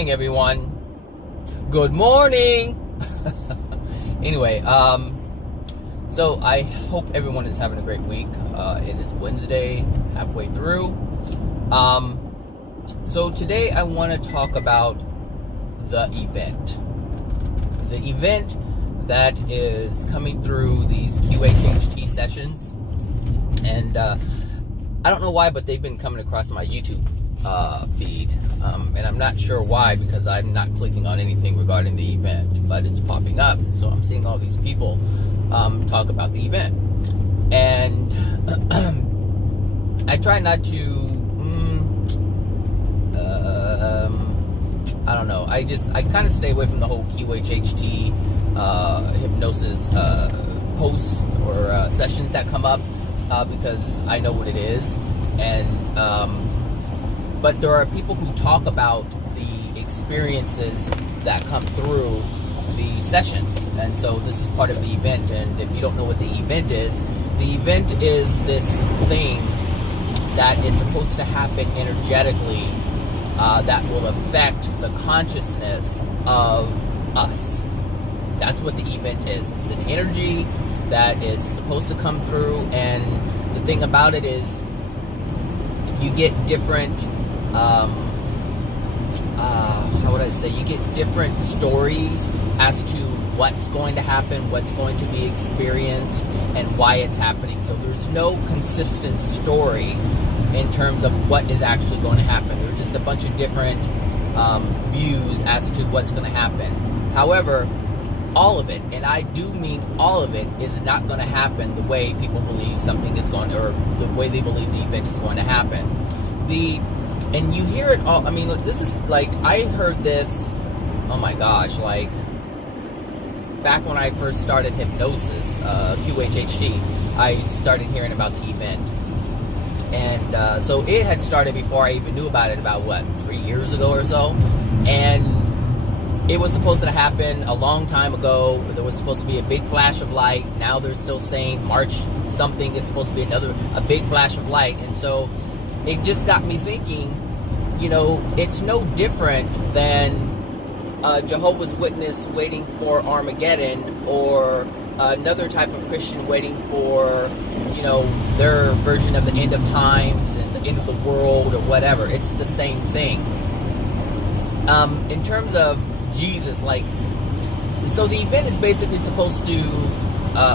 morning, everyone. Good morning. Anyway, so I hope everyone is having a great week. It is Wednesday, halfway through. So today I want to talk about the event. The event that is coming through these QHHT sessions. And I don't know why, but they've been coming across my YouTube feed. And I'm not sure why, because I'm not clicking on anything regarding the event, but it's popping up. So I'm seeing all these people talk about the event. And I try not to, I don't know. I kind of stay away from the whole QHHT hypnosis posts or sessions that come up because I know what it is. And but there are people who talk about the experiences that come through the sessions. And so this is part of the event. And if you don't know what the event is this thing that is supposed to happen energetically that will affect the consciousness of us. That's what the event is. It's an energy that is supposed to come through, and the thing about it is you get different how would I say, you get different stories as to what's going to happen, what's going to be experienced, and why it's happening. So there's no consistent story in terms of what is actually going to happen. There are just a bunch of different views as to what's going to happen. However, all of it, and I do mean all of it, is not going to happen the way people believe something is going to, or the way they believe the event is going to happen. And you hear it all. I mean, this is like, I heard this, oh my gosh, like back when I first started hypnosis, QHHT, I started hearing about the event. And so it had started before I even knew about it, about 3 years ago or so. And it was supposed to happen a long time ago. There was supposed to be a big flash of light. Now they're still saying March something is supposed to be a big flash of light. And so it just got me thinking, it's no different than Jehovah's Witness waiting for Armageddon, or another type of Christian waiting for, their version of the end of times and the end of the world or whatever. It's the same thing. In terms of Jesus, so the event is basically supposed to,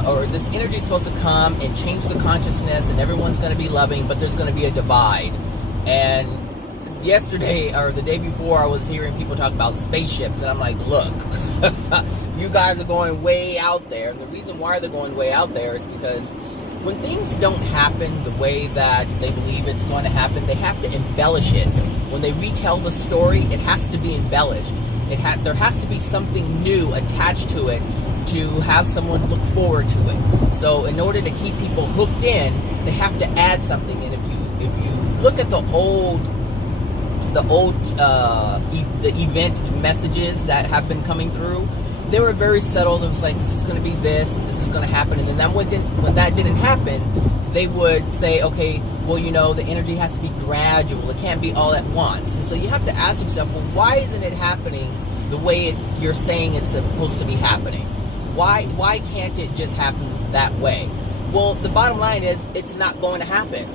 or this energy is supposed to come and change the consciousness, and everyone's going to be loving, but there's going to be a divide. And yesterday, or the day before, I was hearing people talk about spaceships, and I'm like, look, you guys are going way out there. And the reason why they're going way out there is because when things don't happen the way that they believe it's going to happen, they have to embellish it. When they retell the story, it has to be embellished. There has to be something new attached to it to have someone look forward to it. So in order to keep people hooked in, they have to add something. And if you look at the event messages that have been coming through, they were very subtle. It was like, this is going to be this, and this is going to happen. And then when that didn't happen, they would say, okay, well, the energy has to be gradual. It can't be all at once. And so you have to ask yourself, well, why isn't it happening the way you're saying it's supposed to be happening? Why can't it just happen that way? Well, the bottom line is, it's not going to happen.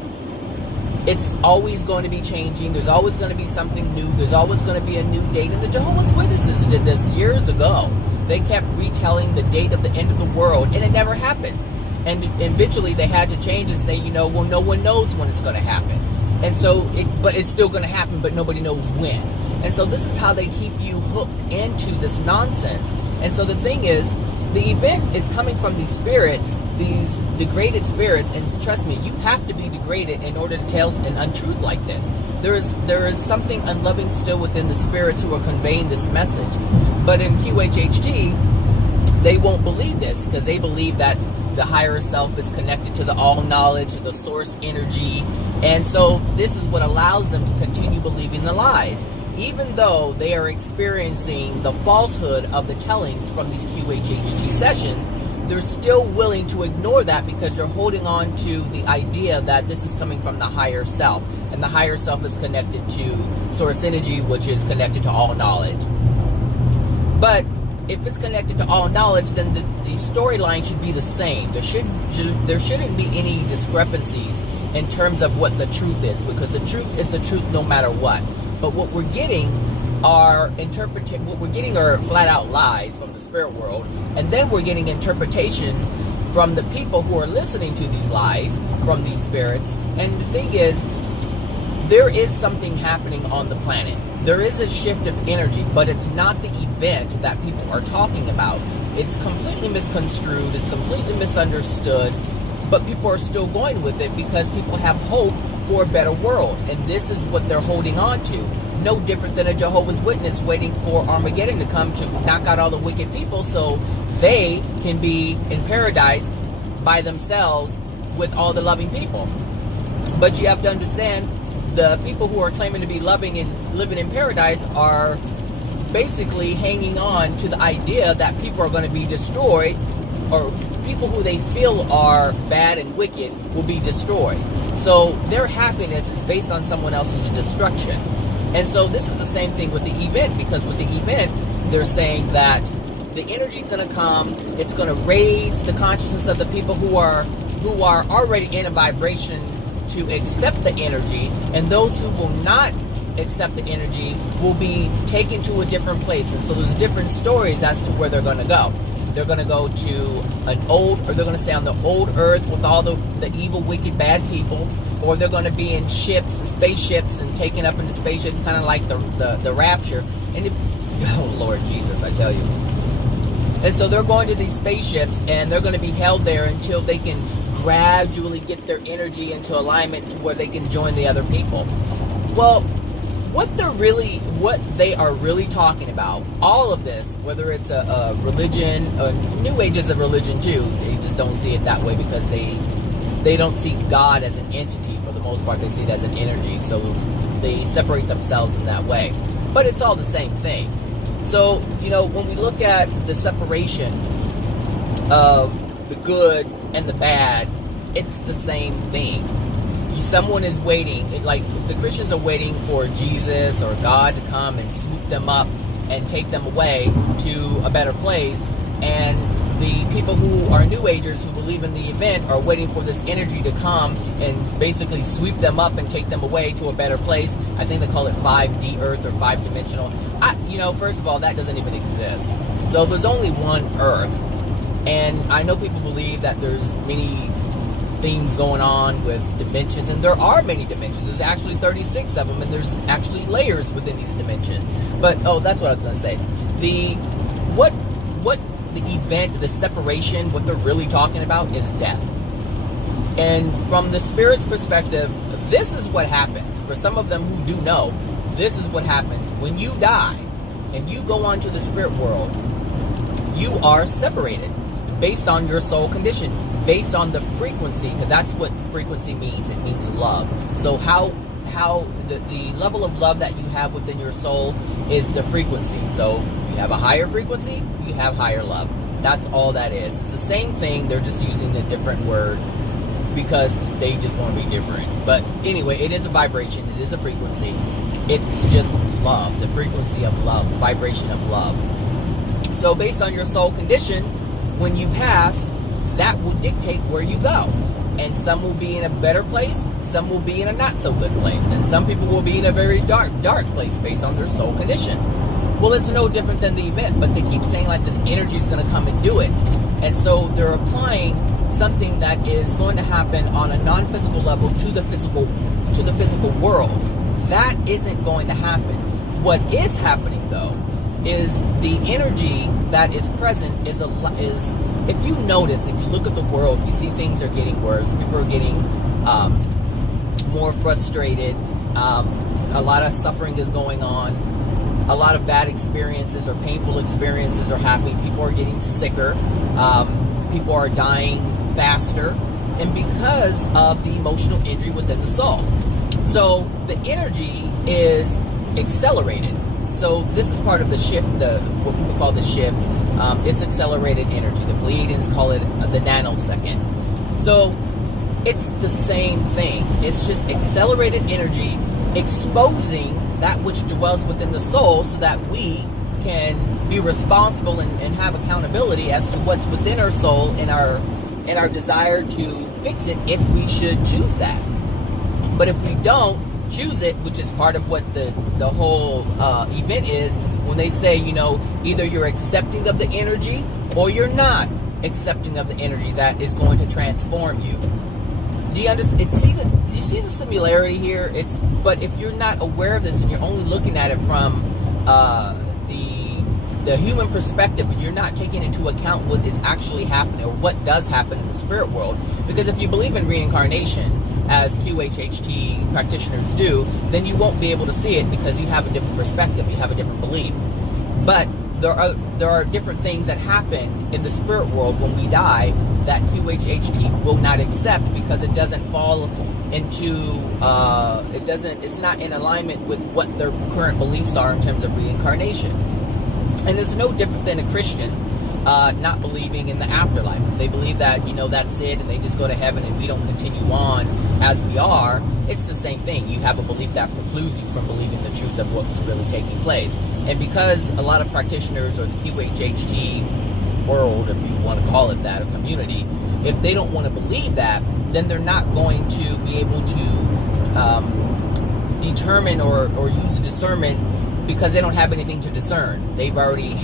It's always going to be changing. There's always going to be something new. There's always going to be a new date. And the Jehovah's Witnesses did this years ago. They kept retelling the date of the end of the world, and it never happened. And eventually they had to change and say, well, no one knows when it's going to happen. And so, but it's still going to happen, but nobody knows when. And so this is how they keep you hooked into this nonsense. And so the thing is, the event is coming from these spirits, these degraded spirits, and trust me, you have to be degraded in order to tell an untruth like this. There is something unloving still within the spirits who are conveying this message. But in QHHT, they won't believe this, because they believe that the higher self is connected to the all-knowledge, the source energy, and so this is what allows them to continue believing the lies. Even though they are experiencing the falsehood of the tellings from these QHHT sessions, they're still willing to ignore that because they're holding on to the idea that this is coming from the higher self. And the higher self is connected to source energy, which is connected to all knowledge. But if it's connected to all knowledge, then the storyline should be the same. There shouldn't be any discrepancies in terms of what the truth is, because the truth is the truth no matter what. But what we're getting are flat out lies from the spirit world, and then we're getting interpretation from the people who are listening to these lies from these spirits. And the thing is, there is something happening on the planet. There is a shift of energy, but it's not the event that people are talking about. It's completely misconstrued, it's completely misunderstood, but people are still going with it because people have hope for a better world. And this is what they're holding on to. No different than a Jehovah's Witness waiting for Armageddon to come to knock out all the wicked people so they can be in paradise by themselves with all the loving people. But you have to understand, the people who are claiming to be loving and living in paradise are basically hanging on to the idea that people are going to be destroyed, or people who they feel are bad and wicked will be destroyed. So their happiness is based on someone else's destruction. And so this is the same thing with the event, because with the event, they're saying that the energy is going to come, it's going to raise the consciousness of the people who are already in a vibration to accept the energy, and those who will not accept the energy will be taken to a different place. And so there's different stories as to where they're going to go. They're going to go to they're going to stay on the old earth with all the evil, wicked, bad people, or they're going to be in ships and spaceships and taken up into spaceships, kind of like the rapture. And oh Lord Jesus, I tell you. And so they're going to these spaceships, and they're going to be held there until they can gradually get their energy into alignment to where they can join the other people. Well, what they are really talking about, all of this, whether it's a religion, New Age is a religion too. They just don't see it that way because they don't see God as an entity for the most part. They see it as an energy, so they separate themselves in that way. But it's all the same thing. So, when we look at the separation of the good and the bad, it's the same thing. Someone is waiting, like the Christians are waiting for Jesus or God to come and swoop them up and take them away to a better place. And the people who are New Agers who believe in the event are waiting for this energy to come and basically sweep them up and take them away to a better place. I think they call it 5D Earth or 5-dimensional. First of all, that doesn't even exist. So there's only one Earth. And I know people believe that there's many things going on with dimensions, and there are many dimensions. There's actually 36 of them, and there's actually layers within these dimensions. But that's what I was going to say. What the event, the separation, what they're really talking about is death. And from the spirit's perspective, this is what happens. For some of them who do know, this is what happens when you die and you go on to the spirit world. You are separated based on your soul condition, based on the frequency, because that's what frequency means. It means love. So how the level of love that you have within your soul is the frequency. So you have a higher frequency, you have higher love. That's all that is. It's the same thing. They're just using a different word because they just want to be different. But anyway, it is a vibration. It is a frequency. It's just love, the frequency of love, the vibration of love. So based on your soul condition, when you pass, that will dictate where you go. And some will be in a better place, some will be in a not so good place, and some people will be in a very dark place based on their soul condition. Well, it's no different than the event, but they keep saying like this energy is going to come and do it. And so they're applying something that is going to happen on a non-physical level to the physical world. That isn't going to happen. What is happening though is the energy that is present is if you notice, if you look at the world, you see things are getting worse. People are getting more frustrated. A lot of suffering is going on. A lot of bad experiences or painful experiences are happening. People are getting sicker. People are dying faster. And because of the emotional injury within the soul. So the energy is accelerated. So this is part of the shift, what people call the shift. It's accelerated energy. The Pleiadians call it the nanosecond. So it's the same thing. It's just accelerated energy exposing that which dwells within the soul so that we can be responsible and have accountability as to what's within our soul and our desire to fix it if we should choose that. But if we don't choose it, which is part of what the whole event is, when they say, either you're accepting of the energy or you're not accepting of the energy that is going to transform you. Do you understand? Do you see the similarity here? But if you're not aware of this and you're only looking at it from the human perspective, and you're not taking into account what is actually happening or what does happen in the spirit world, because if you believe in reincarnation, as QHHT practitioners do, then you won't be able to see it because you have a different perspective, you have a different belief. But there are different things that happen in the spirit world when we die that QHHT will not accept because it doesn't fall into it's not in alignment with what their current beliefs are in terms of reincarnation. And it's no different than a Christian not believing in the afterlife. If they believe that, that's it, and they just go to heaven and we don't continue on as we are, it's the same thing. You have a belief that precludes you from believing the truth of what's really taking place. And because a lot of practitioners, or the QHHT world, if you want to call it that, or community, if they don't want to believe that, then they're not going to be able to determine or use discernment, because they don't have anything to discern. They've already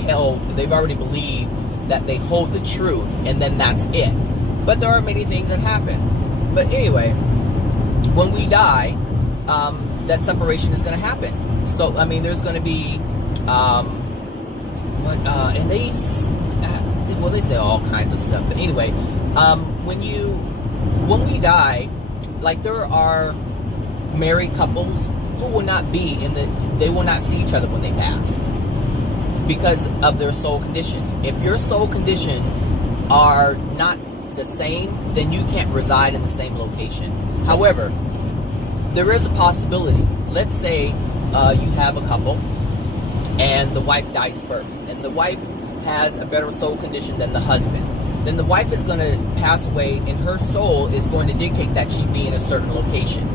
believed that they hold the truth, and then that's it. But there are many things that happen. But anyway, when we die, that separation is going to happen. So, there's going to be, and they say all kinds of stuff. But anyway, when we die, like, there are married couples who will not they will not see each other when they pass because of their soul condition. If your soul condition are not the same, then you can't reside in the same location. However, there is a possibility. Let's say you have a couple and the wife dies first, and the wife has a better soul condition than the husband. Then the wife is going to pass away, and her soul is going to dictate that she be in a certain location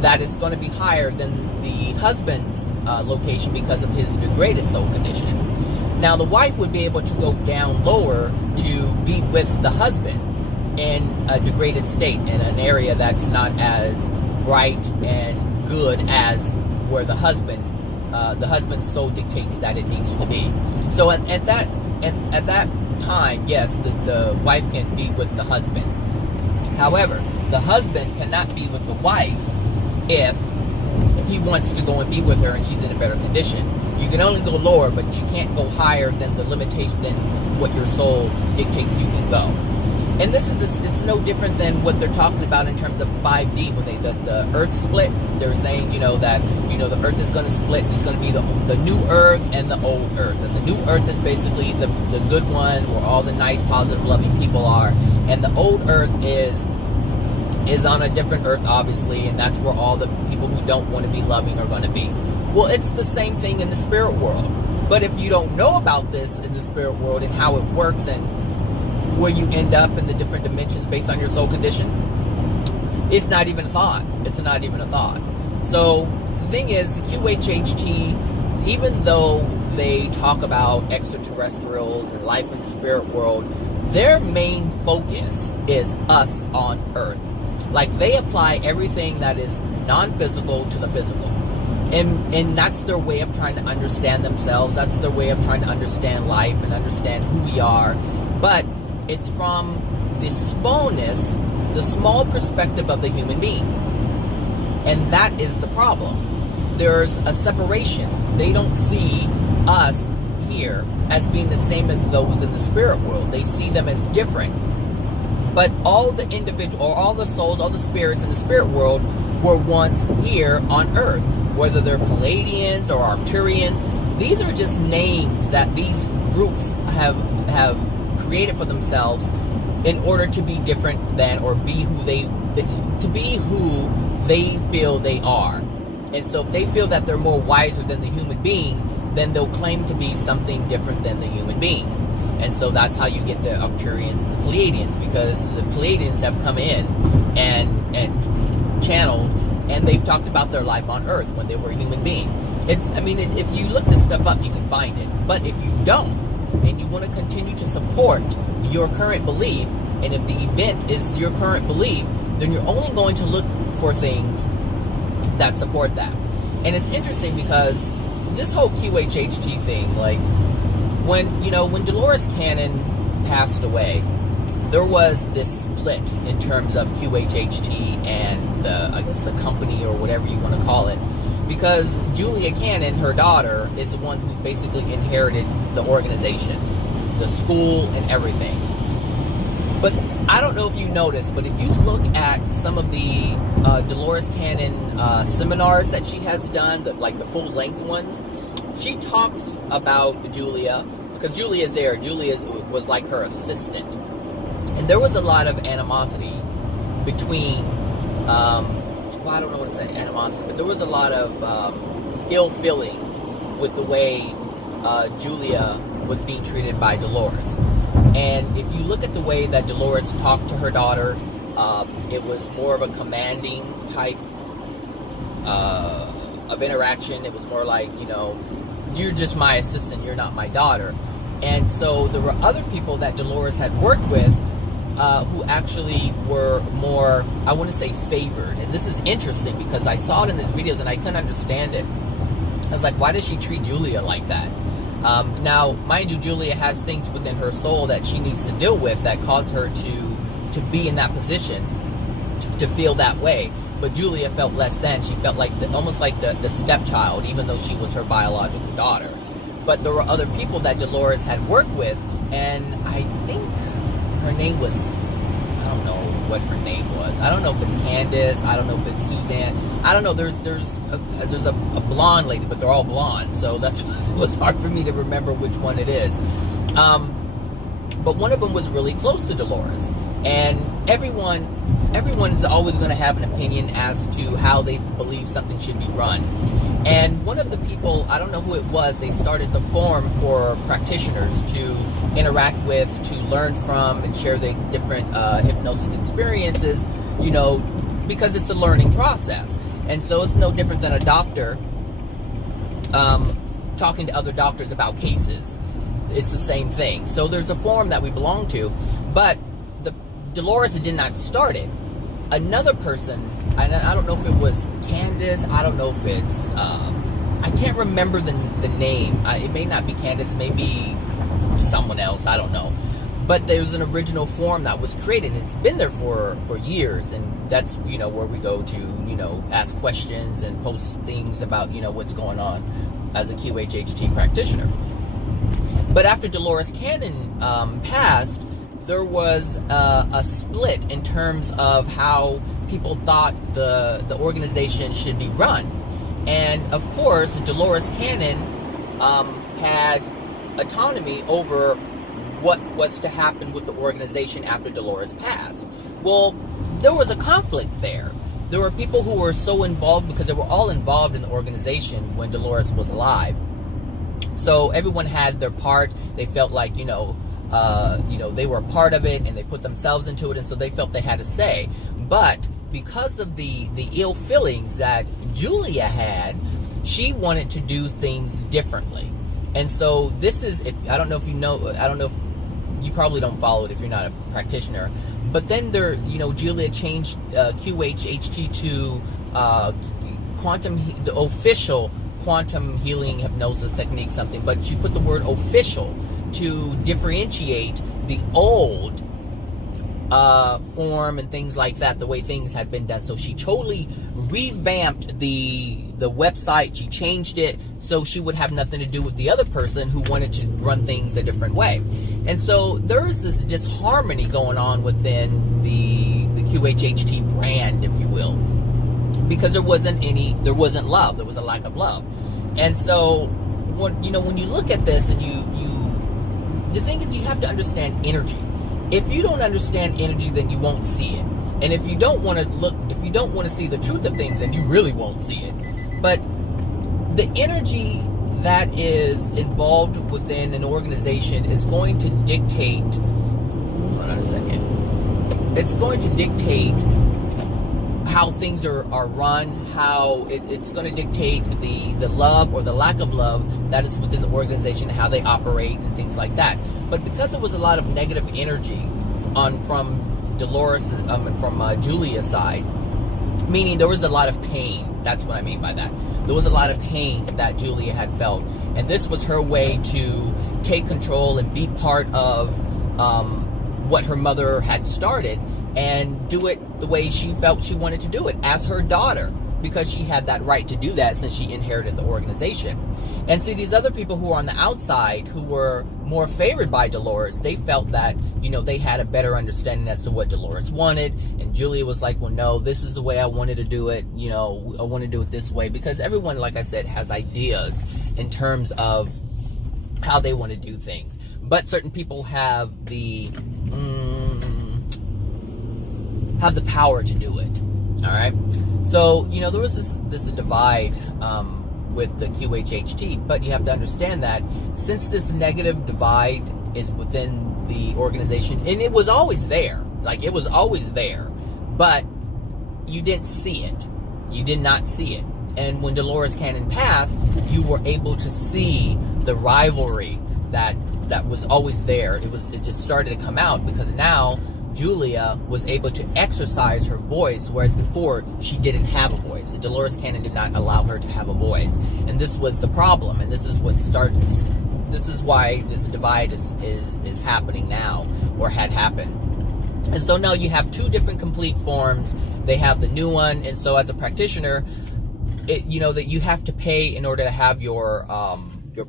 that is going to be higher than the husband's location because of his degraded soul condition. Now, the wife would be able to go down lower to be with the husband in a degraded state, in an area that's not as bright and good as where the husband's soul dictates that it needs to be. So at that time, yes, the wife can be with the husband. However, the husband cannot be with the wife if he wants to go and be with her and she's in a better condition. You can only go lower, but you can't go higher than the limitation, than what your soul dictates you can go. And it's no different than what they're talking about in terms of 5D, when the Earth split. They're saying, that, the Earth is going to split. There's going to be the new Earth and the old Earth. And the new Earth is basically the good one, where all the nice, positive, loving people are. And the old Earth is on a different Earth, obviously, and that's where all the people who don't want to be loving are going to be. Well, it's the same thing in the spirit world. But if you don't know about this in the spirit world and how it works and where you end up in the different dimensions based on your soul condition, it's not even a thought. It's not even a thought. So the thing is, QHHT, even though they talk about extraterrestrials and life in the spirit world, their main focus is us on Earth. Like, they apply everything that is non-physical to the physical. And that's their way of trying to understand themselves. That's their way of trying to understand life and understand who we are. But it's from the smallness, the small perspective of the human being. And that is the problem. There's a separation. They don't see us here as being the same as those in the spirit world. They see them as different. But all the individual, or all the souls, all the spirits in the spirit world were once here on Earth. Whether they're Pleiadians or Arcturians, these are just names that these groups have created for themselves in order to be different than, or be who they feel they are. And so if they feel that they're more wiser than the human being, then they'll claim to be something different than the human being. And so that's how you get the Arcturians and the Pleiadians, because the Pleiadians have come in and channeled, and they've talked about their life on Earth when they were a human being. If you look this stuff up, you can find it. But if you don't, and you want to continue to support your current belief, and if the event is your current belief, then you're only going to look for things that support that. And it's interesting because this whole QHHT thing, like, when Dolores Cannon passed away, there was this split in terms of QHHT and the company, or whatever you want to call it, because Julia Cannon, her daughter, is the one who basically inherited the organization, the school, and everything. But I don't know if you noticed, but if you look at some of the Dolores Cannon seminars that she has done, the full-length ones, she talks about Julia, because Julia's there. Julia was like her assistant. And there was a lot of animosity between, I don't know what to say, animosity, but there was a lot of ill feelings with the way Julia was being treated by Dolores. And if you look at the way that Dolores talked to her daughter, it was more of a commanding type of interaction. It was more like, you're just my assistant, you're not my daughter. And so there were other people that Dolores had worked with who actually were more, I want to say, favored. And this is interesting because I saw it in these videos and I couldn't understand it. I was like, why does she treat Julia like that? Now, mind you, Julia has things within her soul that she needs to deal with that cause her to be in that position, to feel that way. But Julia felt less than. She felt like almost like the stepchild, even though she was her biological daughter. But there were other people that Dolores had worked with, and I think her name was, I don't know what her name was. I don't know if it's Candace. I don't know if it's Suzanne. I don't know. There's a blonde lady, but they're all blonde, so that's why it was hard for me to remember which one it is. But one of them was really close to Dolores, and everyone is always going to have an opinion as to how they believe something should be run. And one of the people, I don't know who it was, they started the forum for practitioners to interact with, to learn from, and share the different hypnosis experiences, because it's a learning process. And so it's no different than a doctor talking to other doctors about cases. It's the same thing. So there's a forum that we belong to, but Dolores did not start it. Another person, I don't know if it was Candace, I don't know if it's, I can't remember the name. It may not be Candace, it may be someone else, I don't know. But there's an original forum that was created, and it's been there for years, and that's, where we go to, ask questions and post things about, what's going on as a QHHT practitioner. But after Dolores Cannon passed, there was a split in terms of how people thought the organization should be run. And of course, Dolores Cannon had autonomy over what was to happen with the organization after Dolores passed. Well, there was a conflict there. There were people who were so involved because they were all involved in the organization when Dolores was alive. So everyone had their part. They felt like, they were a part of it, and they put themselves into it, and so they felt they had a say. But because of the ill feelings that Julia had, she wanted to do things differently. And so this is, I don't know if you probably don't follow it if you're not a practitioner, but then Julia changed QHHT to the official quantum healing hypnosis technique, something, but she put the word official to differentiate the old form and things like that, the way things had been done. So she totally revamped the website. She changed it so she would have nothing to do with the other person who wanted to run things a different way. And so there is this disharmony going on within the QHHT brand, if you will, because there wasn't love. There was a lack of love. And so when you look at this, and the thing is, you have to understand energy. If you don't understand energy, then you won't see it. And if you don't want to see the truth of things, then you really won't see it. But the energy, that is involved within an organization is going to dictate, hold on a second, it's going to dictate how things are run, how it's going to dictate the love or the lack of love that is within the organization, how they operate and things like that. But because there was a lot of negative energy from Dolores and from Julia's side, meaning there was a lot of pain. That's what I mean by that. There was a lot of pain that Julia had felt, and this was her way to take control and be part of what her mother had started, and do it the way she felt she wanted to do it as her daughter, because she had that right to do that since she inherited the organization. And see, these other people who were on the outside, who were more favored by Dolores, they felt that, they had a better understanding as to what Dolores wanted. And Julia was like, well, no, this is the way I wanted to do it. I want to do it this way. Because everyone, like I said, has ideas in terms of how they want to do things. But certain people have the power to do it. All right. So, there was this divide with the QHHT, but you have to understand that since this negative divide is within the organization, and it was always there, but you didn't see it. You did not see it. And when Dolores Cannon passed, you were able to see the rivalry that was always there. It just started to come out because now Julia was able to exercise her voice, whereas before she didn't have a voice. Dolores Cannon did not allow her to have a voice, and this was the problem. And this is what started. This is why this divide is happening now, or had happened. And so now you have two different complete forms. They have the new one, and so as a practitioner, that you have to pay in order to have your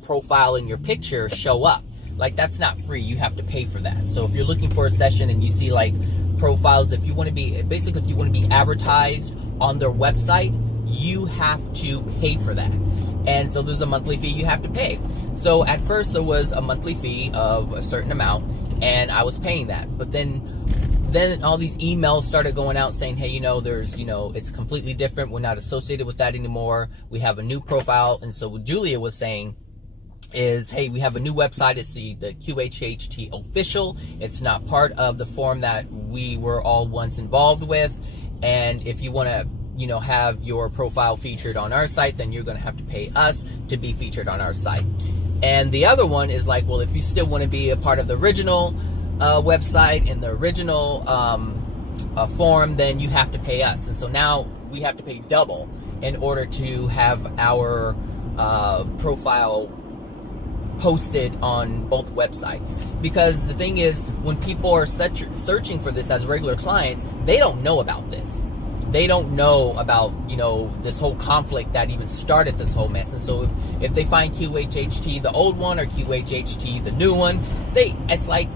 profile and your picture show up. Like, that's not free. You have to pay for that. So if you're looking for a session and you see like profiles, if you want to be advertised on their website, you have to pay for that. And so there's a monthly fee you have to pay. So at first there was a monthly fee of a certain amount, and I was paying that. But then all these emails started going out saying, hey, there's, it's completely different. We're not associated with that anymore. We have a new profile. And so what Julia was saying is, hey, we have a new website. It's the QHHT official. It's not part of the forum that we were all once involved with. And if you want to, have your profile featured on our site, then you're going to have to pay us to be featured on our site. And the other one is like, well, if you still want to be a part of the original website and the original forum, then you have to pay us. And so now we have to pay double in order to have our profile posted on both websites. Because the thing is, when people are searching for this as regular clients, they don't know about this. They don't know about, this whole conflict that even started this whole mess. And so if they find QHHT, the old one, or QHHT, the new one, it's like,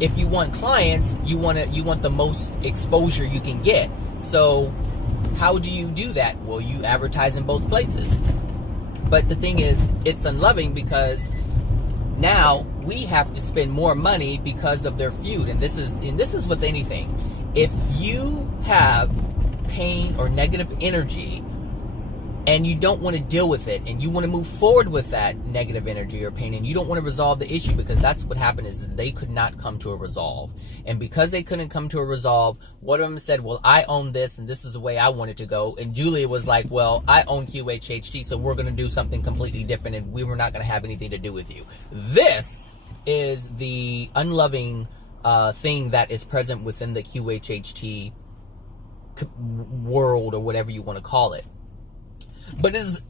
if you want clients, you want the most exposure you can get. So how do you do that? Well, you advertise in both places. But the thing is, it's unloving because now we have to spend more money because of their feud. And this is with anything. If you have pain or negative energy and you don't want to deal with it, and you want to move forward with that negative energy or pain, and you don't want to resolve the issue, because that's what happened, is they could not come to a resolve. And because they couldn't come to a resolve, one of them said, well, I own this and this is the way I want it to go. And Julia was like, well, I own QHHT, so we're going to do something completely different, and we were not going to have anything to do with you. This is the unloving thing that is present within the QHHT world, or whatever you want to call it. But it's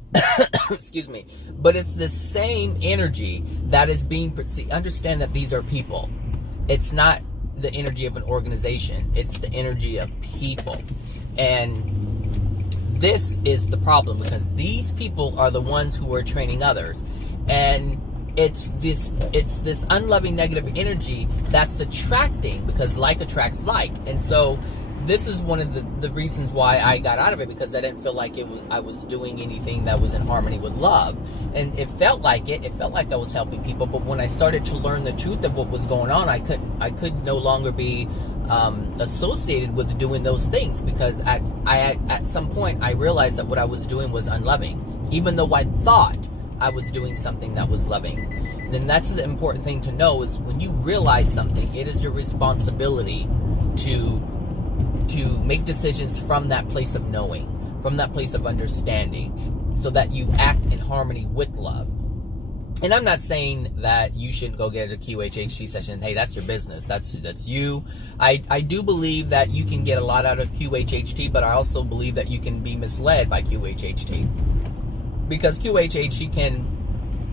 excuse me, but it's the same energy that is being, see, understand that these are people. It's not the energy of an organization, it's the energy of people. And this is the problem, because these people are the ones who are training others. And it's this unloving negative energy that's attracting, because like attracts like. And so this is one of the reasons why I got out of it, because I didn't feel like I was doing anything that was in harmony with love. And it felt like I was helping people. But when I started to learn the truth of what was going on, I could no longer be associated with doing those things, because at some point I realized that what I was doing was unloving. Even though I thought I was doing something that was loving. Then that's the important thing to know, is when you realize something, it is your responsibility to make decisions from that place of knowing, from that place of understanding, so that you act in harmony with love. And I'm not saying that you shouldn't go get a QHHT session. Hey, that's your business. That's you. I do believe that you can get a lot out of QHHT, but I also believe that you can be misled by QHHT. Because QHHT can...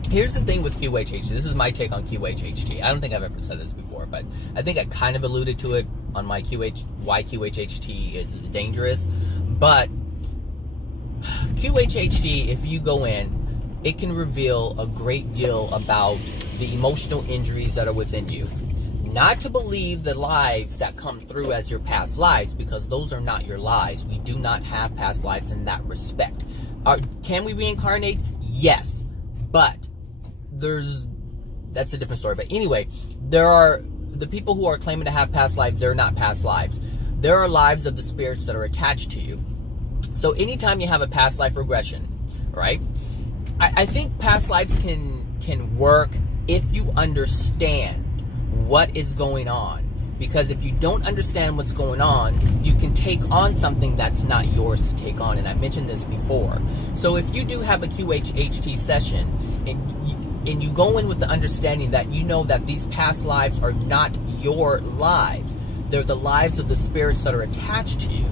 Here's the thing with QHHT. This is my take on QHHT. I don't think I've ever said this before, but I think I kind of alluded to it on my why QHHT is dangerous. But QHHT, if you go in, it can reveal a great deal about the emotional injuries that are within you. Not to believe the lives that come through as your past lives, because those are not your lives. We do not have past lives in that respect. Can we reincarnate? Yes. But that's a different story. But anyway, there are the people who are claiming to have past lives. They're not past lives. There are lives of the spirits that are attached to you. So anytime you have a past life regression, right? I think past lives can work if you understand what is going on. Because if you don't understand what's going on, you can take on something that's not yours to take on. And I mentioned this before. So if you do have a QHHT session and you go in with the understanding that you know that these past lives are not your lives, they're the lives of the spirits that are attached to you.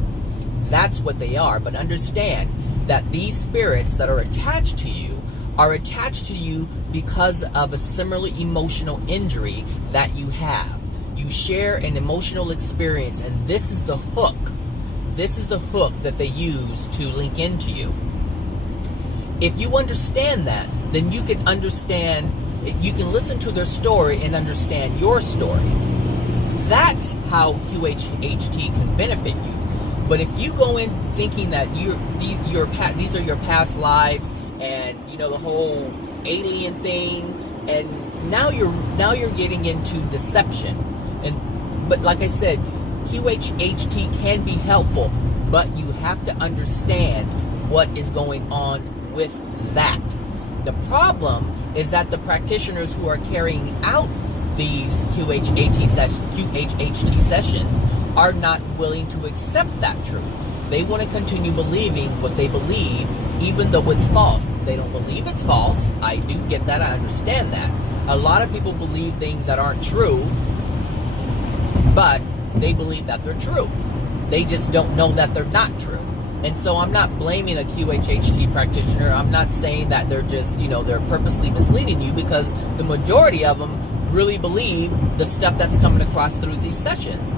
That's what they are. But understand that these spirits that are attached to you are attached to you because of a similar emotional injury that you have. You share an emotional experience, and this is the hook. This is the hook that they use to link into you. If you understand that, then you can understand, you can listen to their story and understand your story. That's how QHHT can benefit you. But if you go in thinking that these are your past lives, and you know the whole alien thing, and now you're getting into deception. But like I said, QHHT can be helpful, but you have to understand what is going on with that. The problem is that the practitioners who are carrying out these QHHT sessions are not willing to accept that truth. They want to continue believing what they believe, even though it's false. They don't believe it's false. I do get that. I understand that. A lot of people believe things that aren't true, but they believe that they're true. They just don't know that they're not true. And so I'm not blaming a QHHT practitioner. I'm not saying that they're just, they're purposely misleading you, because the majority of them really believe the stuff that's coming across through these sessions.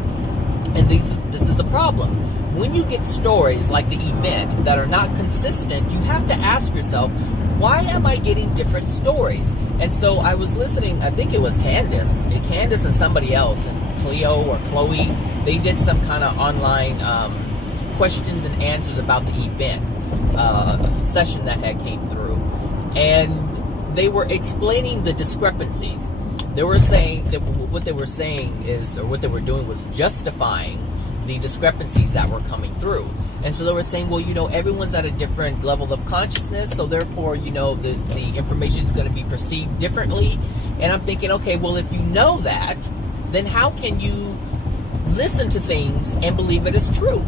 And this is the problem. When you get stories like the event that are not consistent, you have to ask yourself, why am I getting different stories? And so I was listening, I think it was Candace and somebody else, and Cleo or Chloe, they did some kind of online questions and answers about the event session that had came through. And they were explaining the discrepancies. They were saying that what they were saying is, or what they were doing was justifying the discrepancies that were coming through. And so they were saying, well, everyone's at a different level of consciousness, so therefore, the information is going to be perceived differently. And I'm thinking, okay, well, if you know that, then how can you listen to things and believe it is true?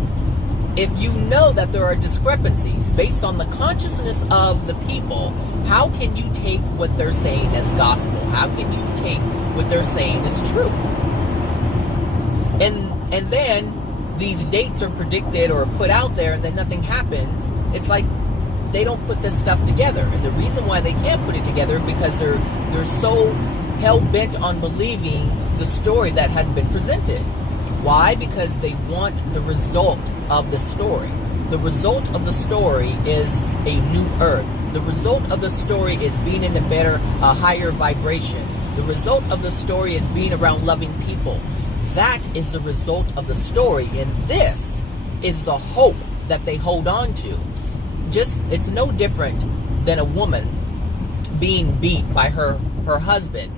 If you know that there are discrepancies based on the consciousness of the people, how can you take what they're saying as gospel? How can you take what they're saying as true? And then these dates are predicted or put out there, and then nothing happens. It's like they don't put this stuff together. And the reason why they can't put it together is because they're so hell-bent on believing the story that has been presented. Why? Because they want the result of the story. The result of the story is a new earth. The result of the story is being in a higher vibration. The result of the story is being around loving people. That is the result of the story, and this is the hope that they hold on to. It's no different than a woman being beat by her husband,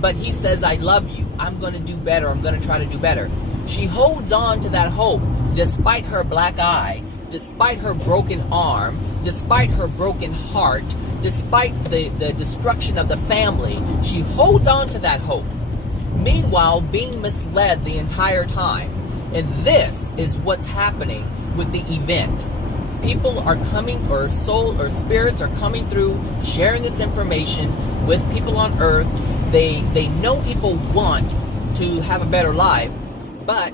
but he says, I love you, I'm going to do better, I'm going to try to do better. She holds on to that hope despite her black eye, despite her broken arm, despite her broken heart, despite the destruction of the family, she holds on to that hope. Meanwhile, being misled the entire time. And this is what's happening with the event. People are coming, or soul or spirits are coming through, sharing this information with people on earth. They know people want to have a better life, but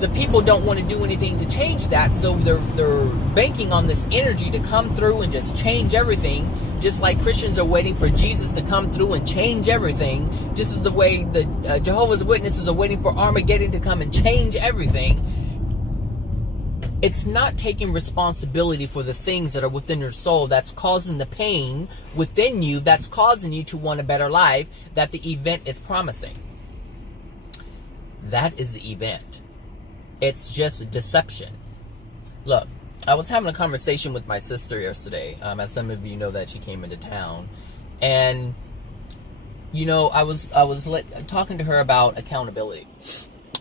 the people don't want to do anything to change that, so they're banking on this energy to come through and just change everything, just like Christians are waiting for Jesus to come through and change everything, just as the way the Jehovah's Witnesses are waiting for Armageddon to come and change everything. It's not taking responsibility for the things that are within your soul that's causing the pain within you, that's causing you to want a better life, that the event is promising. That is the event. It's just deception. Look, I was having a conversation with my sister yesterday. As some of you know, that she came into town. And, you know, I was talking to her about accountability.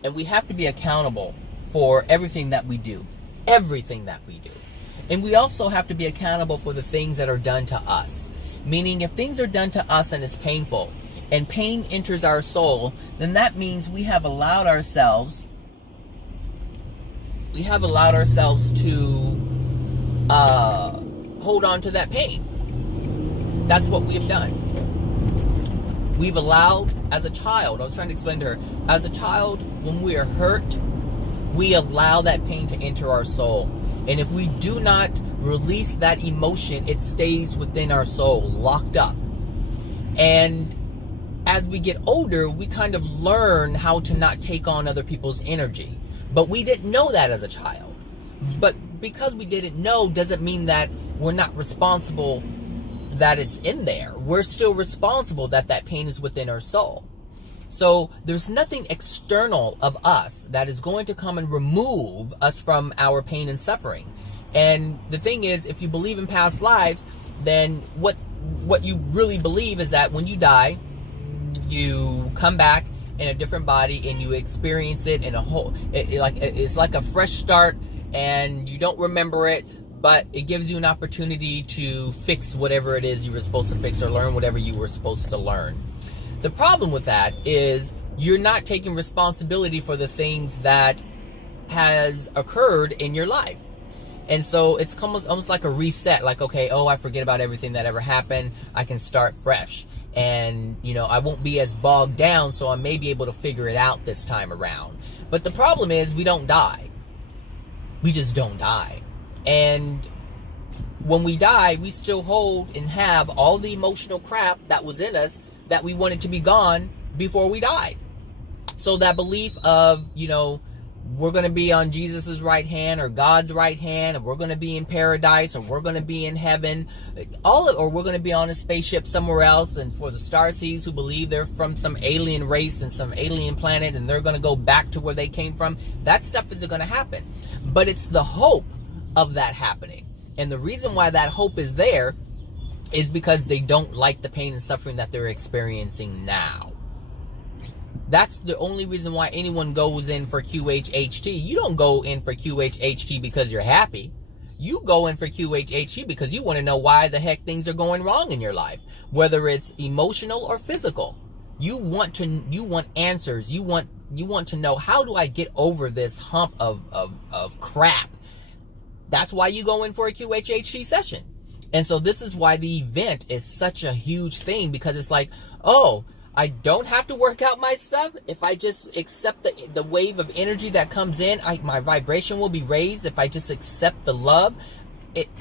And we have to be accountable for everything that we do. Everything that we do. And we also have to be accountable for the things that are done to us. Meaning, if things are done to us and it's painful, and pain enters our soul, then that means we have allowed ourselves to hold on to that pain. That's what we have done. We've allowed, as a child, I was trying to explain to her, as a child, when we are hurt, we allow that pain to enter our soul. And if we do not release that emotion, it stays within our soul, locked up. And as we get older, we kind of learn how to not take on other people's energy. But we didn't know that as a child. But because we didn't know doesn't mean that we're not responsible that it's in there. We're still responsible that that pain is within our soul. So there's nothing external of us that is going to come and remove us from our pain and suffering. And the thing is, if you believe in past lives, then what you really believe is that when you die, you come back in a different body and you experience it in a whole, it's like a fresh start, and you don't remember it, but it gives you an opportunity to fix whatever it is you were supposed to fix, or learn whatever you were supposed to learn. The problem with that is you're not taking responsibility for the things that has occurred in your life. And so it's almost like a reset, like, okay, I forget about everything that ever happened. I can start fresh. And, you know, I won't be as bogged down, so I may be able to figure it out this time around. But the problem is we don't die. We just don't die. And when we die, we still hold and have all the emotional crap that was in us that we wanted to be gone before we died. So that belief of, you know, we're going to be on Jesus's right hand or God's right hand, and we're going to be in paradise, or we're going to be in heaven, or we're going to be on a spaceship somewhere else. And for the starseeds who believe they're from some alien race and some alien planet, and they're going to go back to where they came from, that stuff isn't going to happen. But it's the hope of that happening. And the reason why that hope is there is because they don't like the pain and suffering that they're experiencing now. That's the only reason why anyone goes in for QHHT. You don't go in for QHHT because you're happy. You go in for QHHT because you want to know why the heck things are going wrong in your life, whether it's emotional or physical. You want answers. You want to know, how do I get over this hump of crap? That's why you go in for a QHHT session. And so this is why the event is such a huge thing, because it's like, I don't have to work out my stuff. If I just accept the wave of energy that comes in, my vibration will be raised. If I just accept the love,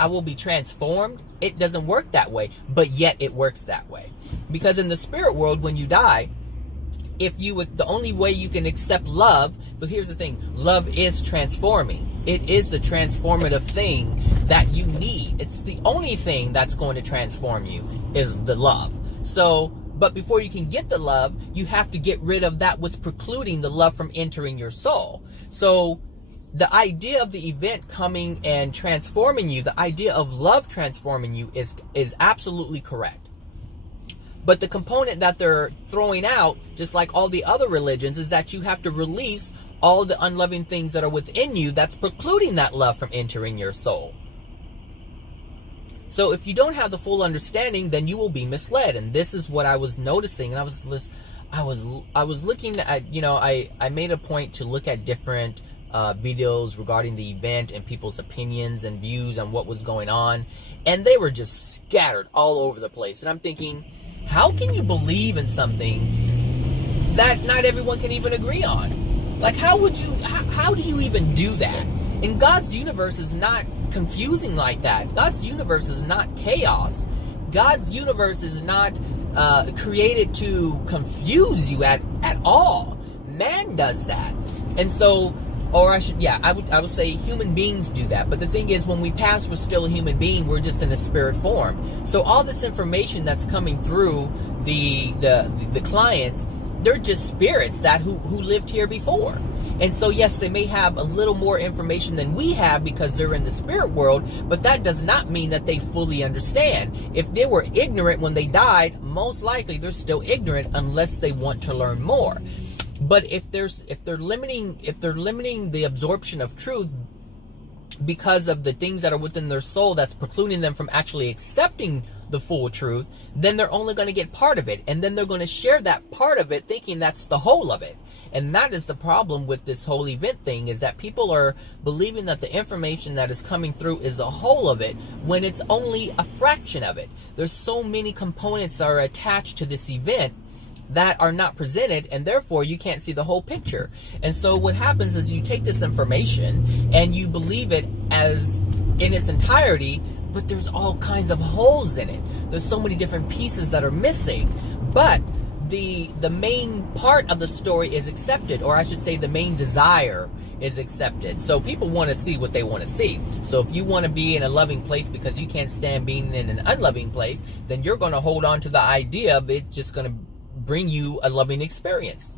I will be transformed. It doesn't work that way, but yet it works that way. Because in the spirit world, when you die, the only way you can accept love, but here's the thing, love is transforming. It is the transformative thing that you need. It's the only thing that's going to transform you is the love. So, but before you can get the love, you have to get rid of that what's precluding the love from entering your soul. So the idea of the event coming and transforming you, the idea of love transforming you is absolutely correct. But the component that they're throwing out, just like all the other religions, is that you have to release all the unloving things that are within you that's precluding that love from entering your soul. So if you don't have the full understanding, then you will be misled. And this is what I was noticing. And I was looking at, I made a point to look at different videos regarding the event and people's opinions and views on what was going on. And they were just scattered all over the place. And I'm thinking, how can you believe in something that not everyone can even agree on? Like, how do you even do that? And God's universe is not confusing like that. God's universe is not chaos. God's universe is not created to confuse you at all. Man does that. And so, I would say human beings do that. But the thing is, when we pass, we're still a human being. We're just in a spirit form. So all this information that's coming through the clients, they're just spirits that who lived here before. And so, yes, they may have a little more information than we have because they're in the spirit world, but that does not mean that they fully understand. If they were ignorant when they died, most likely they're still ignorant unless they want to learn more. But if they're limiting the absorption of truth because of the things that are within their soul that's precluding them from actually accepting the full truth, then they're only going to get part of it. And then they're going to share that part of it thinking that's the whole of it. And that is the problem with this whole event thing, is that people are believing that the information that is coming through is a whole of it when it's only a fraction of it. There's so many components that are attached to this event that are not presented, and therefore you can't see the whole picture. And so what happens is you take this information and you believe it as in its entirety, but there's all kinds of holes in it. There's so many different pieces that are missing. But the main part of the story is accepted, or I should say the main desire is accepted. So people want to see what they want to see. So if you want to be in a loving place because you can't stand being in an unloving place, then you're going to hold on to the idea of it's just going to bring you a loving experience.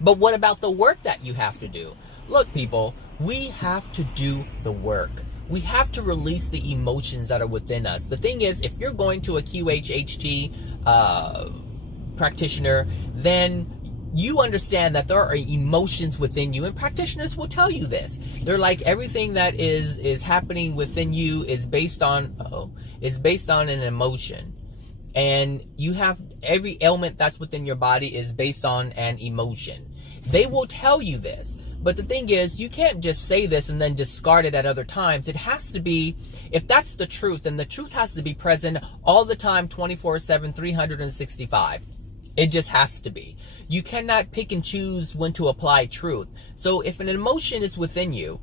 But what about the work that you have to do? Look, people, we have to do the work. We have to release the emotions that are within us. The thing is, if you're going to a QHHT practitioner, then you understand that there are emotions within you, and practitioners will tell you this. They're like, everything that is happening within you is based on an emotion. And you have every ailment that's within your body is based on an emotion. They will tell you this. But the thing is, you can't just say this and then discard it at other times. It has to be, if that's the truth, then the truth has to be present all the time, 24/7, 365. It just has to be. You cannot pick and choose when to apply truth. So if an emotion is within you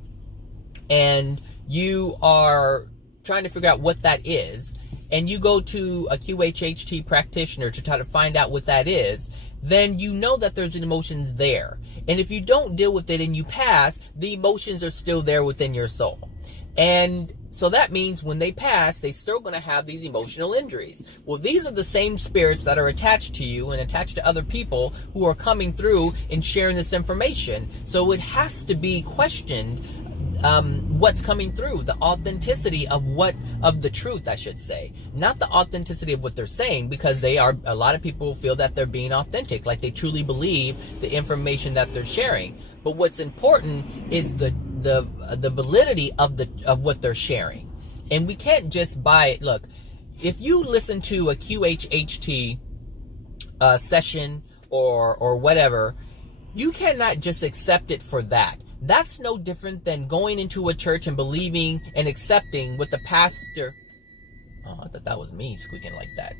and you are trying to figure out what that is, and you go to a QHHT practitioner to try to find out what that is, then you know that there's emotions there. And if you don't deal with it and you pass, the emotions are still there within your soul. And so that means when they pass, they're still going to have these emotional injuries. Well, these are the same spirits that are attached to you and attached to other people who are coming through and sharing this information. So it has to be questioned, what's coming through, the authenticity of the truth, I should say, not the authenticity of what they're saying, because a lot of people feel that they're being authentic, like they truly believe the information that they're sharing. But what's important is the validity of what they're sharing. And we can't just buy it. Look, if you listen to a QHHT session or whatever, you cannot just accept it for that. That's no different than going into a church and believing and accepting what the pastor... Oh, I thought that was me squeaking like that.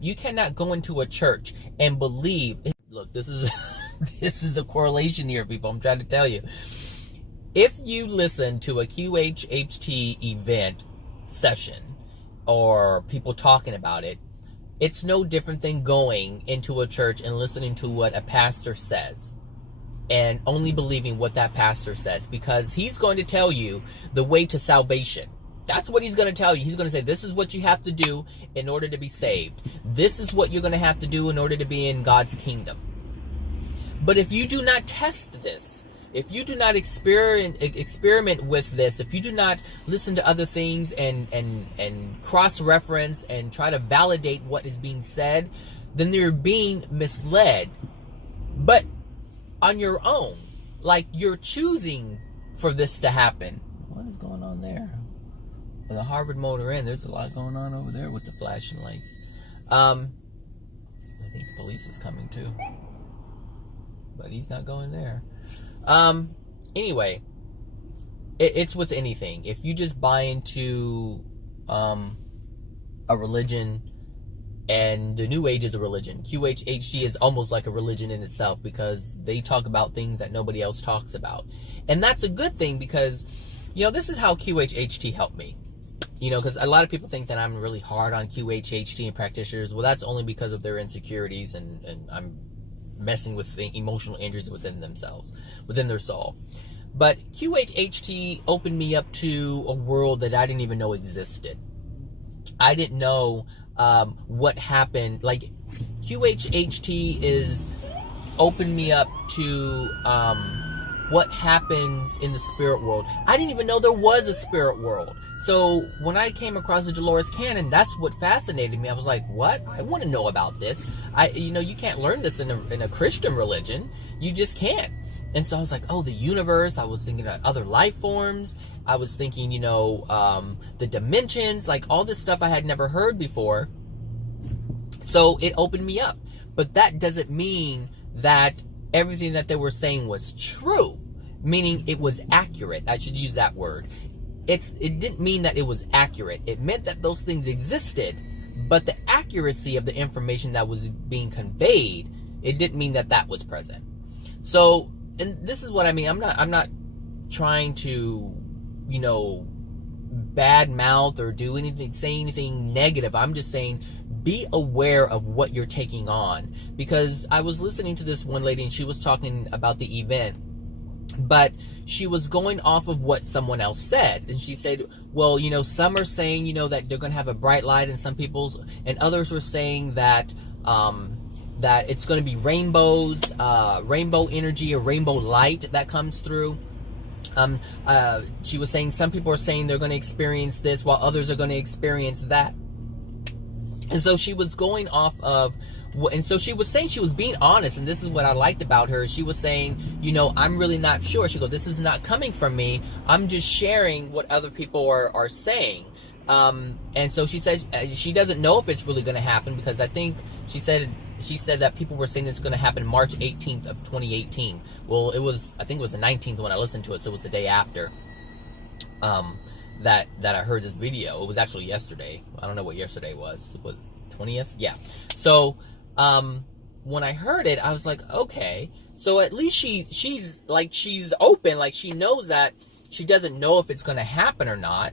You cannot go into a church and believe... Look, this is this is a correlation here, people. I'm trying to tell you. If you listen to a QHHT event session or people talking about it, it's no different than going into a church and listening to what a pastor says and only believing what that pastor says, because he's going to tell you the way to salvation. That's what he's going to tell you. He's going to say, this is what you have to do in order to be saved. This is what you're going to have to do in order to be in God's kingdom. But if you do not test this, if you do not experiment with this, if you do not listen to other things and cross-reference and try to validate what is being said, then you're being misled. But on your own. like you're choosing for this to happen. What is going on there? The Harvard Motor Inn. There's a lot going on over there with the flashing lights. I think the police is coming too, but he's not going there. Anyway, it's with anything. If you just buy into a religion, and the New Age is a religion. QHHT is almost like a religion in itself, because they talk about things that nobody else talks about. And that's a good thing, because, this is how QHHT helped me. Because a lot of people think that I'm really hard on QHHT and practitioners. Well, that's only because of their insecurities, and I'm messing with the emotional injuries within themselves, within their soul. But QHHT opened me up to a world that I didn't even know existed. I didn't know what happened. Like, QHHT is opened me up to what happens in the spirit world. I didn't even know there was a spirit world. So when I came across the Dolores Cannon, that's what fascinated me. I was like, what? I want to know about this. You can't learn this in a Christian religion. You just can't. And so I was like, oh, the universe. I was thinking about other life forms. I was thinking, the dimensions, like all this stuff I had never heard before. So it opened me up. But that doesn't mean that everything that they were saying was true, meaning it was accurate. I should use that word. It didn't mean that it was accurate. It meant that those things existed, but the accuracy of the information that was being conveyed, it didn't mean that that was present. So, and this is what I mean. I'm not trying to, bad mouth or say anything negative. I'm just saying, be aware of what you're taking on. Because I was listening to this one lady, and she was talking about the event, but she was going off of what someone else said. And she said, well, some are saying, that they're going to have a bright light, and some people's, and others were saying that, that it's going to be rainbows, rainbow energy, or rainbow light that comes through. She was saying some people are saying they're going to experience this, while others are going to experience that. And so she was going off of, and so she was saying she was being honest, and this is what I liked about her. She was saying, I'm really not sure. She goes, this is not coming from me. I'm just sharing what other people are saying. And so she said she doesn't know if it's really going to happen, because I think she said that people were saying it's going to happen March 18th of 2018. Well, I think it was the 19th when I listened to it, so it was the day after that I heard this video. It was actually yesterday. I don't know what yesterday was. Was 20th? Yeah. So when I heard it, I was like, okay. So at least she's open, like she knows that she doesn't know if it's going to happen or not,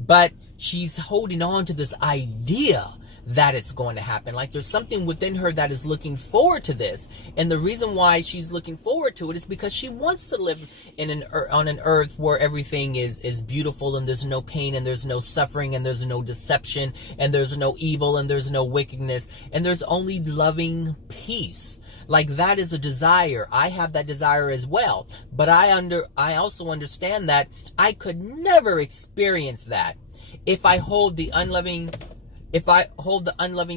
but she's holding on to this idea that it's going to happen. Like there's something within her that is looking forward to this. And the reason why she's looking forward to it is because she wants to live on an earth where everything is beautiful, and there's no pain, and there's no suffering, and there's no deception, and there's no evil, and there's no wickedness, and there's only loving peace. Like that is a desire. I have that desire as well. But I also understand that I could never experience that if I hold the unloving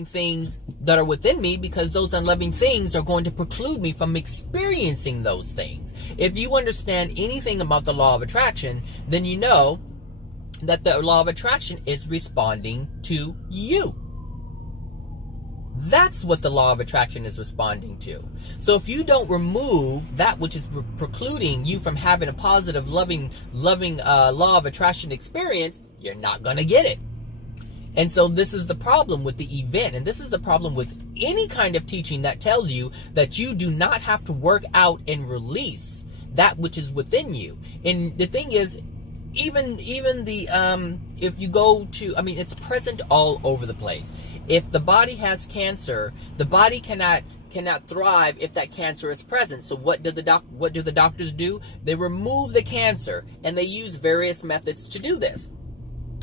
things that are within me, because those unloving things are going to preclude me from experiencing those things. If you understand anything about the law of attraction, then you know that the law of attraction is responding to you. That's what the law of attraction is responding to. So if you don't remove that which is precluding you from having a positive, loving law of attraction experience, you're not going to get it. And so this is the problem with the event. And this is the problem with any kind of teaching that tells you that you do not have to work out and release that which is within you. And the thing is, even the, if you go to, it's present all over the place. If the body has cancer, the body cannot thrive if that cancer is present. So what do the doctors do? They remove the cancer, and they use various methods to do this.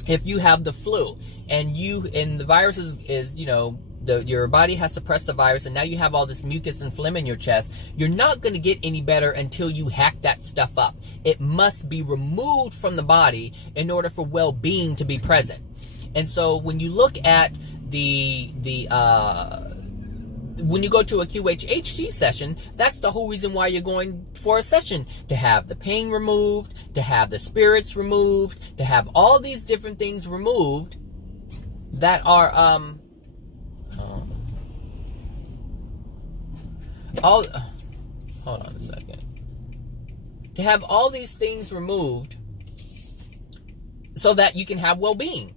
If you have the flu and the virus is your body has suppressed the virus, and now you have all this mucus and phlegm in your chest, you're not going to get any better until you hack that stuff up. It must be removed from the body in order for well-being to be present. And so when you look at the when you go to a QHHT session, that's the whole reason why you're going for a session, to have the pain removed, to have the spirits removed, to have all these different things removed that are hold on a second. To have all these things removed so that you can have well-being.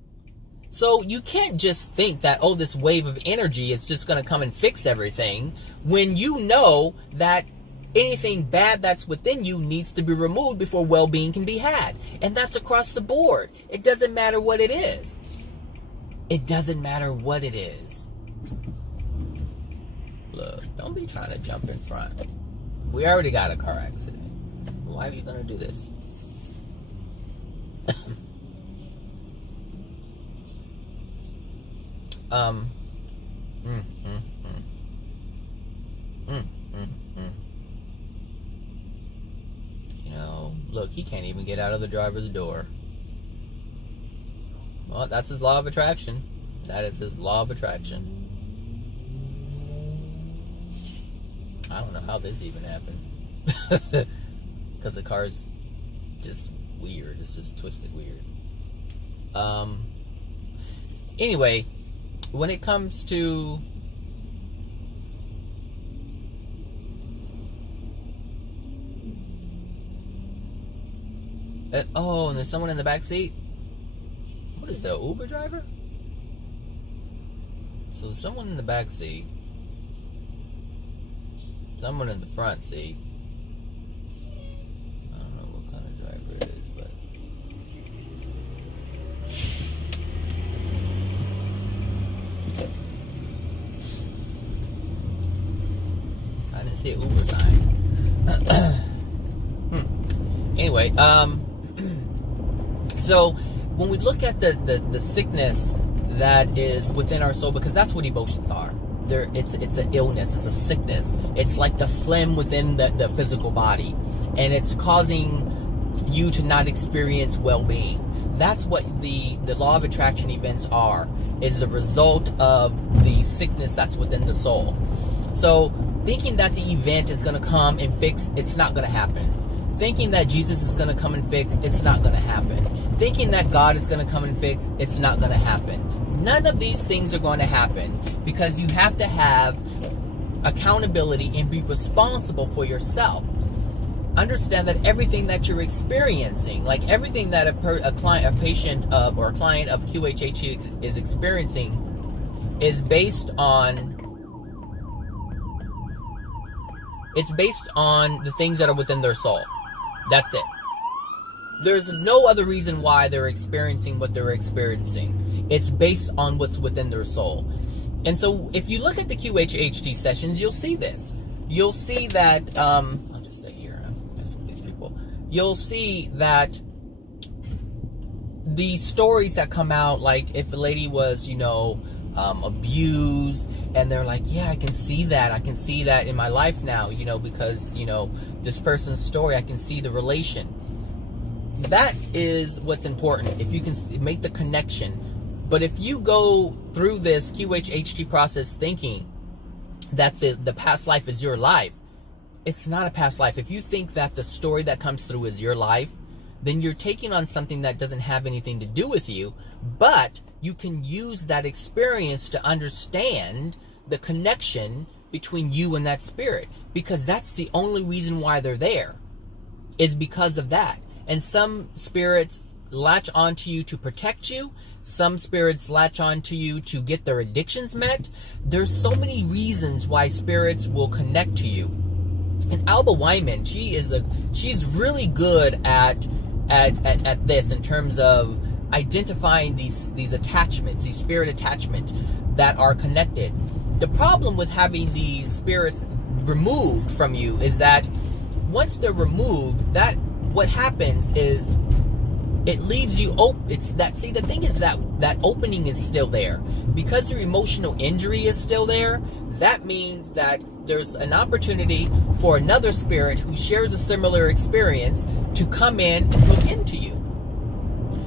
So you can't just think that, oh, this wave of energy is just going to come and fix everything, when you know that anything bad that's within you needs to be removed before well-being can be had. And that's across the board. It doesn't matter what it is. It doesn't matter what it is. Look, don't be trying to jump in front. We already got a car accident. Why are you going to do this? You know, look, he can't even get out of the driver's door. Well, that's his law of attraction. That is his law of attraction. I don't know how this even happened. Because the car's just weird. It's just twisted weird. Anyway, when it comes to oh, and there's someone in the back seat. What is that, an Uber driver? So there's someone in the back seat, someone in the front seat. I don't know what kind of driver it is, but I didn't see an Uber sign. Anyway, so when we look at the sickness that is within our soul, because that's what emotions are. It's an illness, it's a sickness. It's like the phlegm within the physical body, and it's causing you to not experience well-being. That's what the law of attraction events are, is a result of the sickness that's within the soul. So thinking that the event is going to come and fix, it's not going to happen. Thinking that Jesus is going to come and fix, it's not going to happen. Thinking that God is going to come and fix, it's not going to happen. None of these things are going to happen, because you have to have accountability and be responsible for yourself. Understand that everything that you're experiencing, like everything that a patient of or a client of QHHT is experiencing, is based on the things that are within their soul. That's it. There's no other reason why they're experiencing what they're experiencing. It's based on what's within their soul. And so if you look at the QHHT sessions, you'll see this. You'll see that, I'll just stay here and mess with these people. You'll see that the stories that come out, like if a lady was, abused, and they're like, yeah, I can see that in my life now, because, this person's story, I can see the relation. That is what's important, if you can make the connection. But if you go through this QHHT process thinking that the past life is your life, it's not a past life. If you think that the story that comes through is your life, then you're taking on something that doesn't have anything to do with you, but you can use that experience to understand the connection between you and that spirit, because that's the only reason why they're there, is because of that. And some spirits latch onto you to protect you. Some spirits latch onto you to get their addictions met. There's so many reasons why spirits will connect to you. And Alba Wyman, she's really good at this in terms of identifying these attachments, these spirit attachments that are connected. The problem with having these spirits removed from you is that once they're removed, that what happens is it leaves you open. The thing is that opening is still there. Because your emotional injury is still there, that means that there's an opportunity for another spirit who shares a similar experience to come in and hook into you.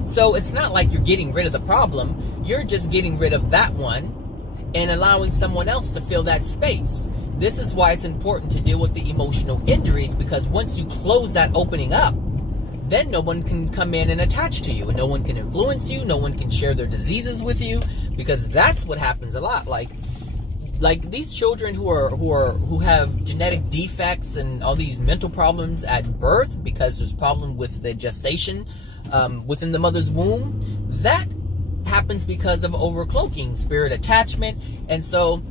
So it's not like you're getting rid of the problem, you're just getting rid of that one, and allowing someone else to fill that space. This is why it's important to deal with the emotional injuries, because once you close that opening up, then no one can come in and attach to you, and no one can influence you, no one can share their diseases with you, because that's what happens a lot. Like these children who have genetic defects and all these mental problems at birth because there's problem with the gestation within the mother's womb, that happens because of overcloaking, spirit attachment. And so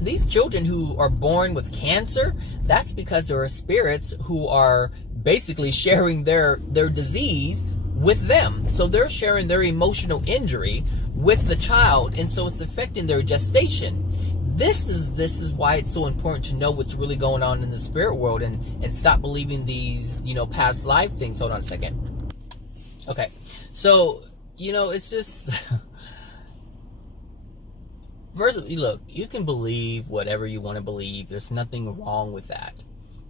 these children who are born with cancer, that's because there are spirits who are basically sharing their disease with them. So they're sharing their emotional injury with the child, and so it's affecting their gestation. This is why it's so important to know what's really going on in the spirit world, and stop believing these, past life things. Hold on a second. Okay. So, it's just first, look, you can believe whatever you want to believe. There's nothing wrong with that.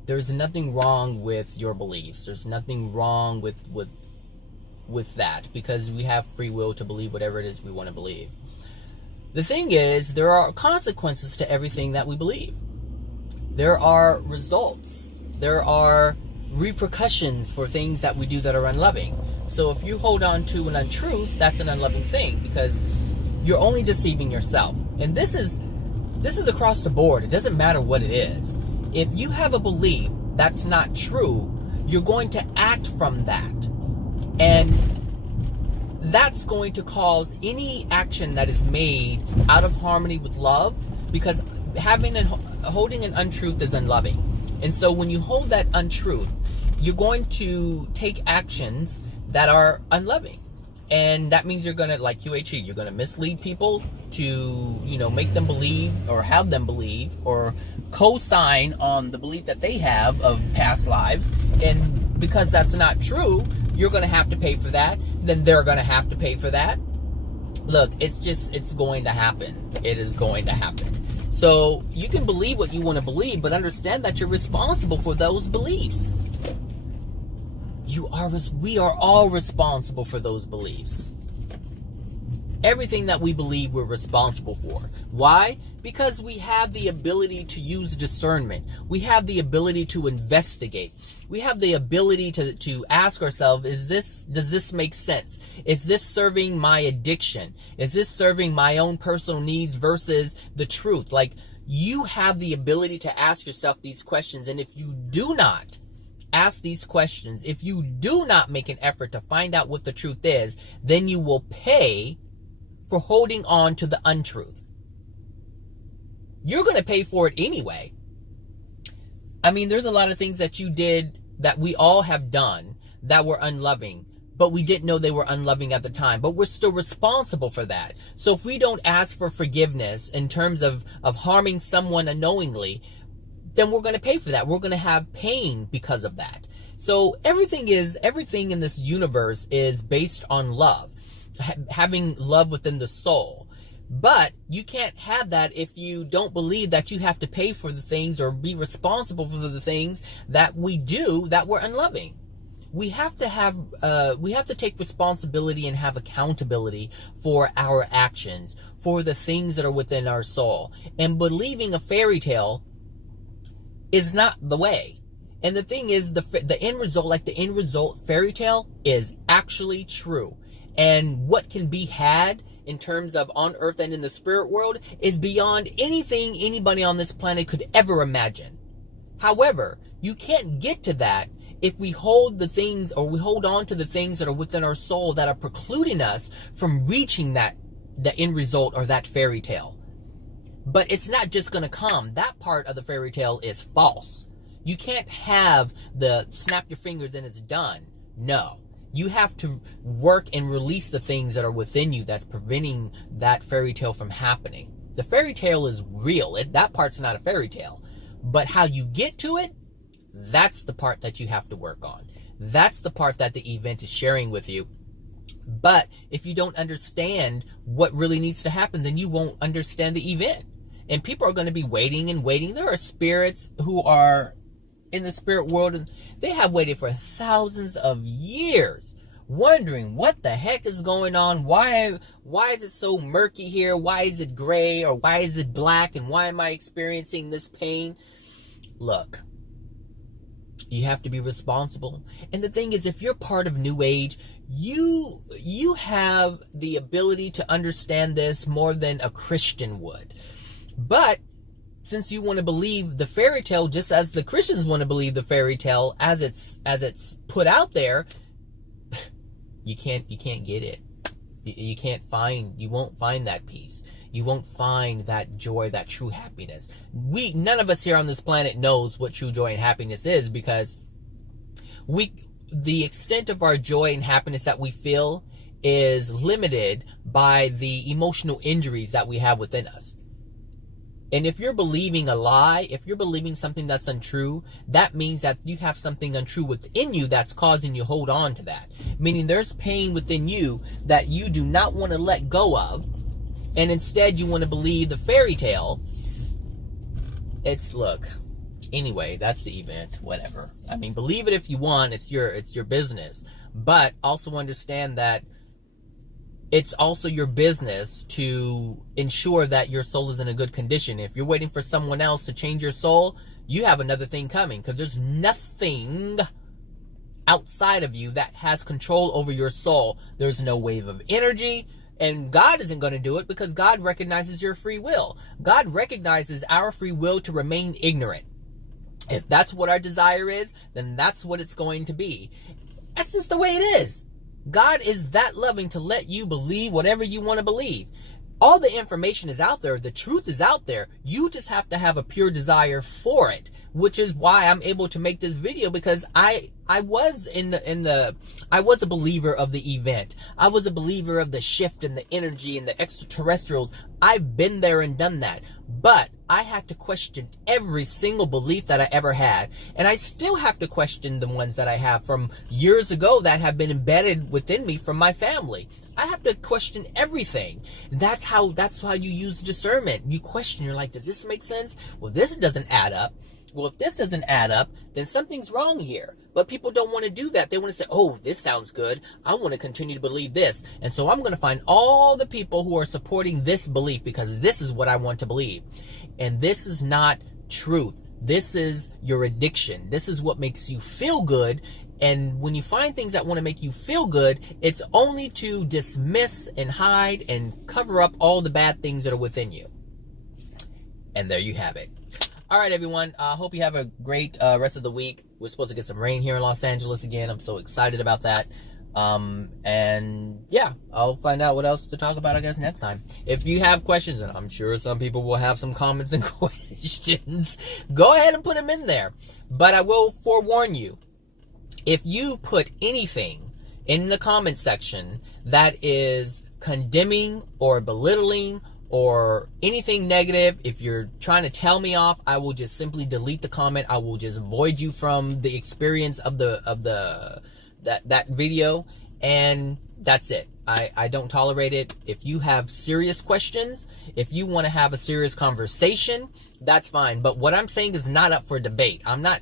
There's nothing wrong with your beliefs. There's nothing wrong with that, because we have free will to believe whatever it is we want to believe. The thing is, there are consequences to everything that we believe. There are results. There are repercussions for things that we do that are unloving. So if you hold on to an untruth, that's an unloving thing, because you're only deceiving yourself. And this is across the board. It doesn't matter what it is. If you have a belief that's not true, you're going to act from that. And that's going to cause any action that is made out of harmony with love, because holding an untruth is unloving. And so when you hold that untruth, you're going to take actions that are unloving. And that means you're going to, like QHHT, you're going to mislead people to, make them believe, or have them believe, or co-sign on the belief that they have of past lives. And because that's not true, you're going to have to pay for that. Then they're going to have to pay for that. Look, it's going to happen. It is going to happen. So you can believe what you want to believe, but understand that you're responsible for those beliefs. We are all responsible for those beliefs. Everything that we believe, we're responsible for. Why? Because we have the ability to use discernment. We have the ability to investigate. We have the ability to ask ourselves, does this make sense? Is this serving my addiction? Is this serving my own personal needs versus the truth? Like, you have the ability to ask yourself these questions. And if you do not ask these questions, if you do not make an effort to find out what the truth is, then you will pay for holding on to the untruth. You're going to pay for it anyway. I mean, there's a lot of things that you did that we all have done that were unloving, but we didn't know they were unloving at the time, but we're still responsible for that. So if we don't ask for forgiveness in terms of harming someone unknowingly, then we're going to pay for that. We're going to have pain because of that. So everything in this universe is based on love, having love within the soul. But you can't have that if you don't believe that you have to pay for the things or be responsible for the things that we do that were unloving. We have to take responsibility and have accountability for our actions, for the things that are within our soul. And believing a fairy tale is not the way. And the thing is, the end result fairy tale is actually true. And what can be had in terms of on earth and in the spirit world is beyond anything anybody on this planet could ever imagine. However, you can't get to that if we hold the things, or we hold on to the things that are within our soul that are precluding us from reaching the end result or that fairy tale. But it's not just going to come. That part of the fairy tale is false. You can't have the snap your fingers and it's done. No. You have to work and release the things that are within you that's preventing that fairy tale from happening. The fairy tale is real. That part's not a fairy tale. But how you get to it, that's the part that you have to work on. That's the part that the event is sharing with you. But if you don't understand what really needs to happen, then you won't understand the event. And people are going to be waiting and waiting. There are spirits who are in the spirit world, and they have waited for thousands of years wondering what the heck is going on. Why is it so murky here? Why is it gray, or why is it black, and why am I experiencing this pain? Look, you have to be responsible. And the thing is, if you're part of New Age, you have the ability to understand this more than a Christian would. But since you want to believe the fairy tale just as the Christians want to believe the fairy tale as it's put out there, you can't get it. You won't find that peace. You won't find that joy, that true happiness. None of us here on this planet knows what true joy and happiness is, because the extent of our joy and happiness that we feel is limited by the emotional injuries that we have within us. And if you're believing a lie, if you're believing something that's untrue, that means that you have something untrue within you that's causing you to hold on to that. Meaning there's pain within you that you do not want to let go of, and instead you want to believe the fairy tale. Look, anyway, that's the event, whatever. I mean, believe it if you want, it's your business. But also understand that it's also your business to ensure that your soul is in a good condition. If you're waiting for someone else to change your soul, you have another thing coming, because there's nothing outside of you that has control over your soul. There's no wave of energy, and God isn't going to do it, because God recognizes your free will. God recognizes our free will to remain ignorant. If that's what our desire is, then that's what it's going to be. That's just the way it is. God is that loving to let you believe whatever you want to believe. All the information is out there. The truth is out there. You just have to have a pure desire for it, which is why I'm able to make this video, because I was I was a believer of the event. I was a believer of the shift and the energy and the extraterrestrials. I've been there and done that. But I had to question every single belief that I ever had. And I still have to question the ones that I have from years ago that have been embedded within me from my family. I have to question everything. That's how you use discernment. You question, you're like, does this make sense? Well, this doesn't add up. Well, if this doesn't add up, then something's wrong here. But people don't want to do that. They want to say, oh, this sounds good. I want to continue to believe this. And so I'm going to find all the people who are supporting this belief, because this is what I want to believe. And this is not truth. This is your addiction. This is what makes you feel good. And when you find things that want to make you feel good, it's only to dismiss and hide and cover up all the bad things that are within you. And there you have it. All right, everyone. I hope you have a great rest of the week. We're supposed to get some rain here in Los Angeles again. I'm so excited about that. And yeah, I'll find out what else to talk about, I guess, next time. If you have questions, and I'm sure some people will have some comments and questions, go ahead and put them in there. But I will forewarn you, if you put anything in the comment section that is condemning or belittling or anything negative, if you're trying to tell me off, I will just simply delete the comment. I will just void you from the experience of that video, and that's it. I don't tolerate it. If you have serious questions, if you want to have a serious conversation, that's fine. But what I'm saying is not up for debate. I'm not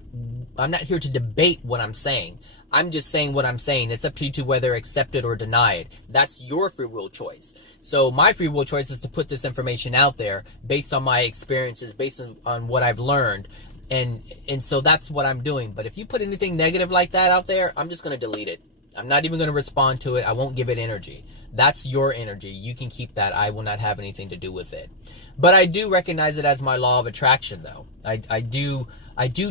here to debate what I'm saying. I'm just saying what I'm saying. It's up to you to whether accept it or deny it. That's your free will choice. So my free will choice is to put this information out there based on my experiences, based on what I've learned. And so that's what I'm doing. But if you put anything negative like that out there, I'm just going to delete it. I'm not even going to respond to it. I won't give it energy. That's your energy. You can keep that. I will not have anything to do with it. But I do recognize it as my law of attraction, though. I do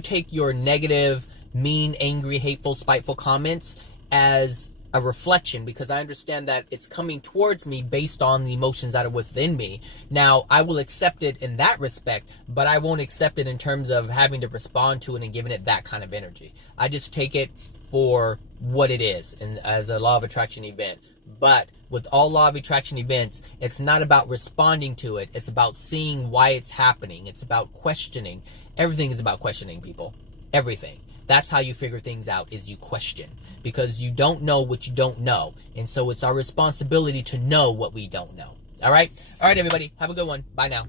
take your negative, mean, angry, hateful, spiteful comments as a reflection, because I understand that it's coming towards me based on the emotions that are within me. Now, I will accept it in that respect, but I won't accept it in terms of having to respond to it and giving it that kind of energy. I just take it for what it is, and as a law of attraction event. But with all law of attraction events, it's not about responding to it. It's about seeing why it's happening. It's about questioning. Everything is about questioning, people. Everything. That's how you figure things out, is you question. Because you don't know what you don't know. And so it's our responsibility to know what we don't know. All right? All right, everybody. Have a good one. Bye now.